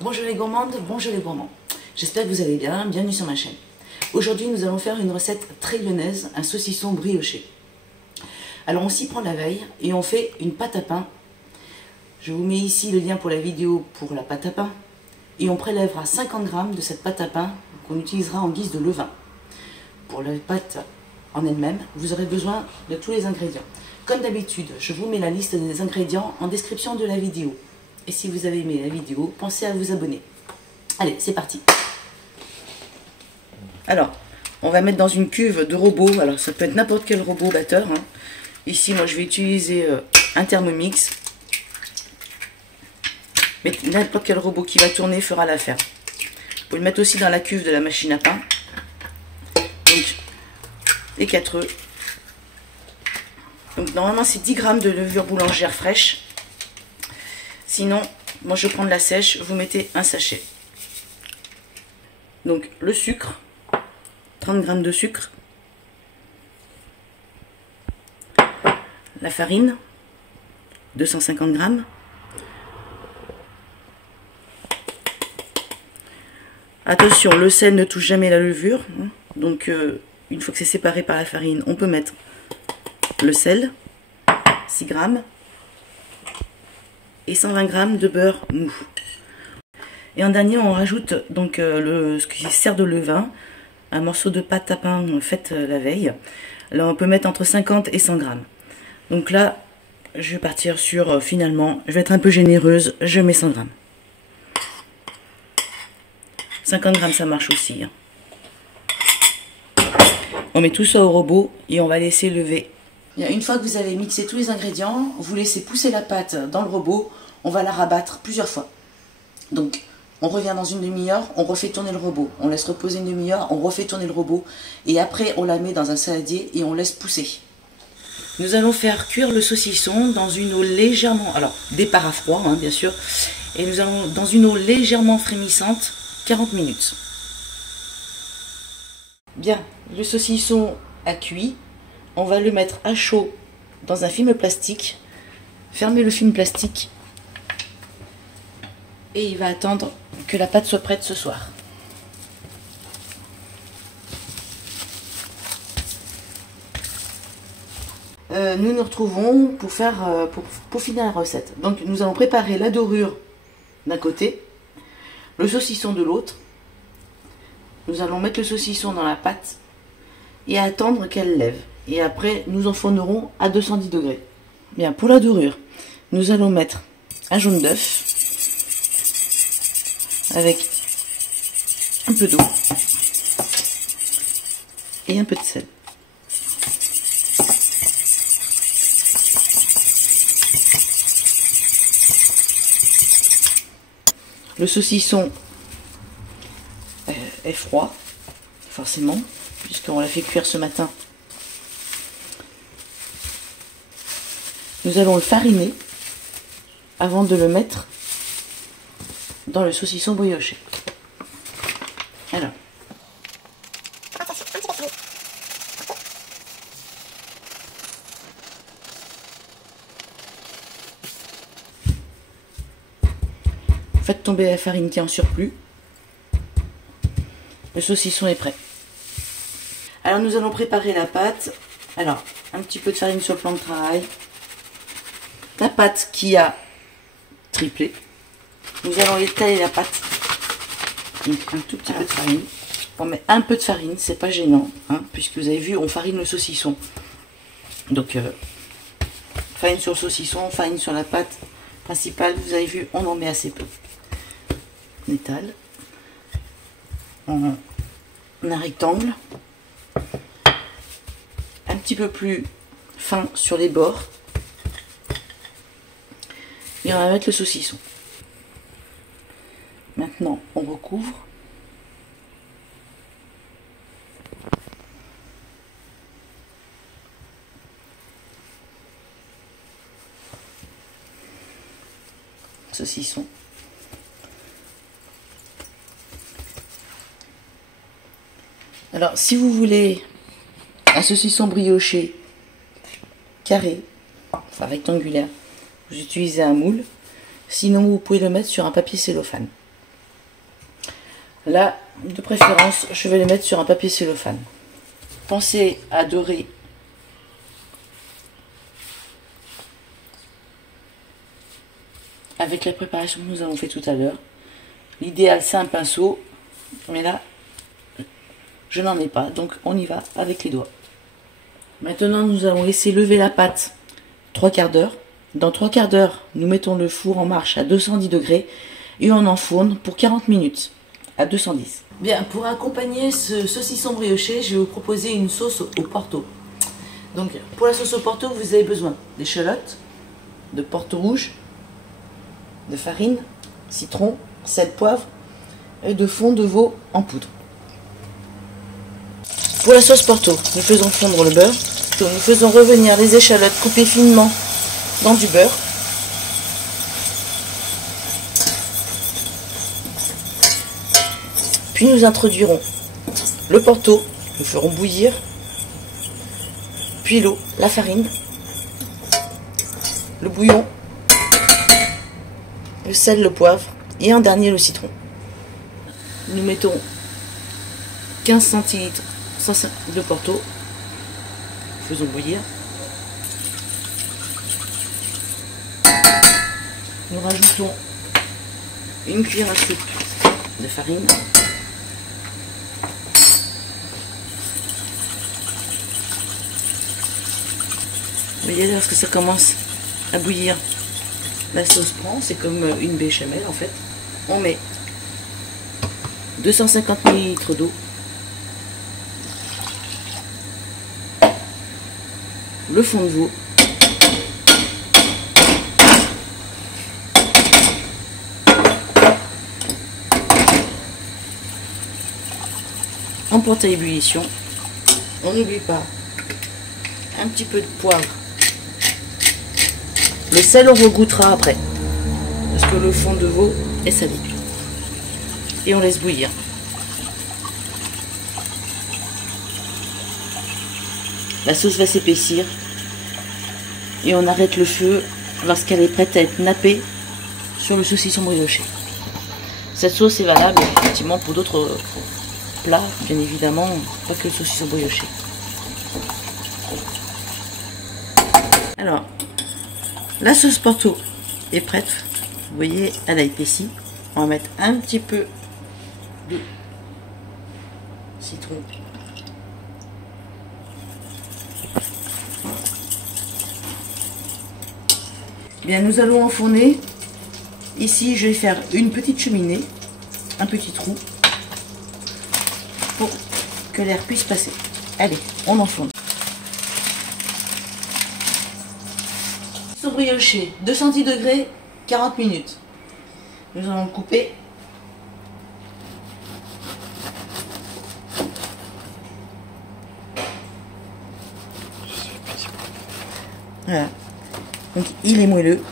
Bonjour les gourmandes, bonjour les gourmands. J'espère que vous allez bien, bienvenue sur ma chaîne. Aujourd'hui nous allons faire une recette très lyonnaise, un saucisson brioché. Alors on s'y prend la veille et on fait une pâte à pain. Je vous mets ici le lien pour la vidéo pour la pâte à pain. Et on prélèvera 50 g de cette pâte à pain qu'on utilisera en guise de levain. Pour la pâte en elle-même, vous aurez besoin de tous les ingrédients. Comme d'habitude, je vous mets la liste des ingrédients en description de la vidéo. Et si vous avez aimé la vidéo, pensez à vous abonner. Allez, c'est parti. Alors, on va mettre dans une cuve de robot. Alors, ça peut être n'importe quel robot batteur. Hein. Ici, moi, je vais utiliser un Thermomix. Mais n'importe quel robot qui va tourner fera l'affaire. Vous pouvez le mettre aussi dans la cuve de la machine à pain. Donc, les 4 œufs. Donc, normalement, c'est 10 g de levure boulangère fraîche. Sinon, moi je prends de la sèche, vous mettez un sachet. Donc le sucre, 30 g de sucre. La farine, 250 g. Attention, le sel ne touche jamais la levure. Donc une fois que c'est séparé par la farine, on peut mettre le sel, 6 g. Et 120 g de beurre mou. Et en dernier, on rajoute donc ce qui sert de levain, un morceau de pâte à pain faite la veille. Là, on peut mettre entre 50 et 100 g. Donc là, je vais partir sur, finalement, je vais être un peu généreuse, je mets 100 g. 50 g, ça marche aussi. Hein. On met tout ça au robot et on va laisser lever. Une fois que vous avez mixé tous les ingrédients, vous laissez pousser la pâte dans le robot, on va la rabattre plusieurs fois. Donc, on revient dans une demi-heure, on refait tourner le robot. On laisse reposer une demi-heure, on refait tourner le robot. Et après, on la met dans un saladier et on laisse pousser. Nous allons faire cuire le saucisson dans une eau légèrement... Alors, départ à froid, hein, bien sûr. Et nous allons dans une eau légèrement frémissante, 40 minutes. Bien, le saucisson a cuit. On va le mettre à chaud dans un film plastique. Fermez le film plastique. Et il va attendre que la pâte soit prête ce soir. Nous nous retrouvons pour finir la recette. Donc nous allons préparer la dorure d'un côté, le saucisson de l'autre. Nous allons mettre le saucisson dans la pâte et attendre qu'elle lève. Et après, nous enfournerons à 210 degrés. Bien, pour la dorure, nous allons mettre un jaune d'œuf avec un peu d'eau et un peu de sel. Le saucisson est froid, forcément, puisqu'on l'a fait cuire ce matin. Nous allons le fariner avant de le mettre dans le saucisson brioché. Alors, faites tomber la farine qui est en surplus. Le saucisson est prêt. Alors nous allons préparer la pâte. Alors, un petit peu de farine sur le plan de travail. La pâte qui a triplé. Nous allons étaler la pâte. Donc un tout petit peu de farine. On met un peu de farine, c'est pas gênant, hein, puisque vous avez vu, on farine le saucisson. Donc farine sur le saucisson, farine sur la pâte principale. Vous avez vu, on en met assez peu. On étale en un rectangle, un petit peu plus fin sur les bords. Et on va mettre le saucisson. Maintenant, on recouvre. Saucisson. Alors, si vous voulez un saucisson brioché carré, enfin rectangulaire, vous utilisez un moule. Sinon, vous pouvez le mettre sur un papier cellophane. Là, de préférence, je vais les mettre sur un papier cellophane. Pensez à dorer avec la préparation que nous avons fait tout à l'heure. L'idéal, c'est un pinceau, mais là, je n'en ai pas, donc on y va avec les doigts. Maintenant, nous allons laisser lever la pâte 3/4 d'heure. Dans 3/4 d'heure, nous mettons le four en marche à 210 degrés et on enfourne pour 40 minutes à 210. Bien, pour accompagner ce saucisson brioché, je vais vous proposer une sauce au Porto. Donc, pour la sauce au Porto, vous avez besoin d'échalotes, de Porto rouge, de farine, citron, sel, poivre et de fond de veau en poudre. Pour la sauce Porto, nous faisons fondre le beurre. Nous faisons revenir les échalotes coupées finement dans du beurre. Puis nous introduirons le Porto, nous ferons bouillir, puis l'eau, la farine, le bouillon, le sel, le poivre et en dernier le citron. Nous mettons 15 centilitres de Porto, faisons bouillir. Nous rajoutons une cuillère à soupe de farine. Vous voyez, lorsque ça commence à bouillir, la sauce prend, c'est comme une béchamel en fait. On met 250 ml d'eau, le fond de veau, on porte à ébullition. On n'oublie pas un petit peu de poivre. Le sel, on regoutera après, parce que le fond de veau est salé. Et on laisse bouillir. La sauce va s'épaissir et on arrête le feu lorsqu'elle est prête à être nappée sur le saucisson brioché. Cette sauce est valable effectivement pour d'autres plats, bien évidemment, pas que le saucisson brioché. Alors, la sauce Porto est prête. Vous voyez, elle a épaissi. On va mettre un petit peu de citron. Bien, nous allons enfourner. Ici, je vais faire une petite cheminée, un petit trou, pour que l'air puisse passer. Allez, on enfourne. Brioché, 210 degrés, 40 minutes. Nous allons le couper. Voilà. Donc il est moelleux.